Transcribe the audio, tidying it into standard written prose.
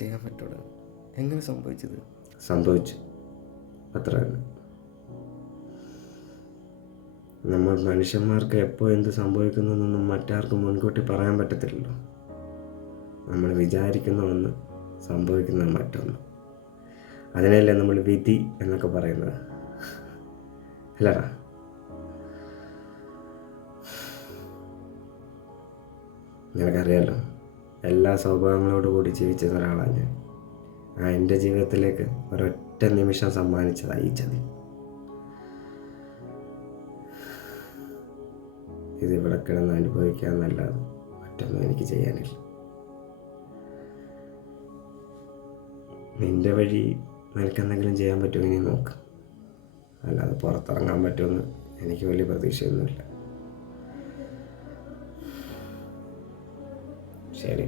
ചെയ്യാൻ പറ്റൂടാ. എങ്ങനെ സംഭവിച്ചത്? സംഭവിച്ചു, അത്ര തന്നെ. നമ്മൾ മനുഷ്യന്മാർക്ക് എപ്പോൾ എന്ത് സംഭവിക്കുന്നതെന്നൊന്നും മറ്റാർക്കും മുൻകൂട്ടി പറയാൻ പറ്റത്തില്ലല്ലോ. നമ്മൾ വിചാരിക്കുന്ന ഒന്ന്, സംഭവിക്കുന്നത് മറ്റൊന്ന്. അതിനല്ലേ നമ്മൾ വിധി എന്നൊക്കെ പറയുന്നത്, അല്ലടാ? നിനക്കറിയാലോ, എല്ലാ സൗഭാഗ്യങ്ങളോടു കൂടി ജീവിച്ചിരുന്ന ഒരാളാണ് ഞാൻ. എൻ്റെ ജീവിതത്തിലേക്ക് ഒരൊറ്റ നിമിഷം സമ്മാനിച്ചതാണ് ഈ ചതി. ഇതിവിടെ കിടന്ന് അനുഭവിക്കാമെന്നല്ലാതെ മറ്റൊന്നും എനിക്ക് ചെയ്യാനില്ല. നിൻ്റെ വഴി നിനക്കെന്തെങ്കിലും ചെയ്യാൻ പറ്റുമോ ഇനി നോക്ക്. അല്ലാതെ പുറത്തിറങ്ങാൻ പറ്റുമെന്ന് എനിക്ക് വലിയ പ്രതീക്ഷയൊന്നുമില്ല. ശരി.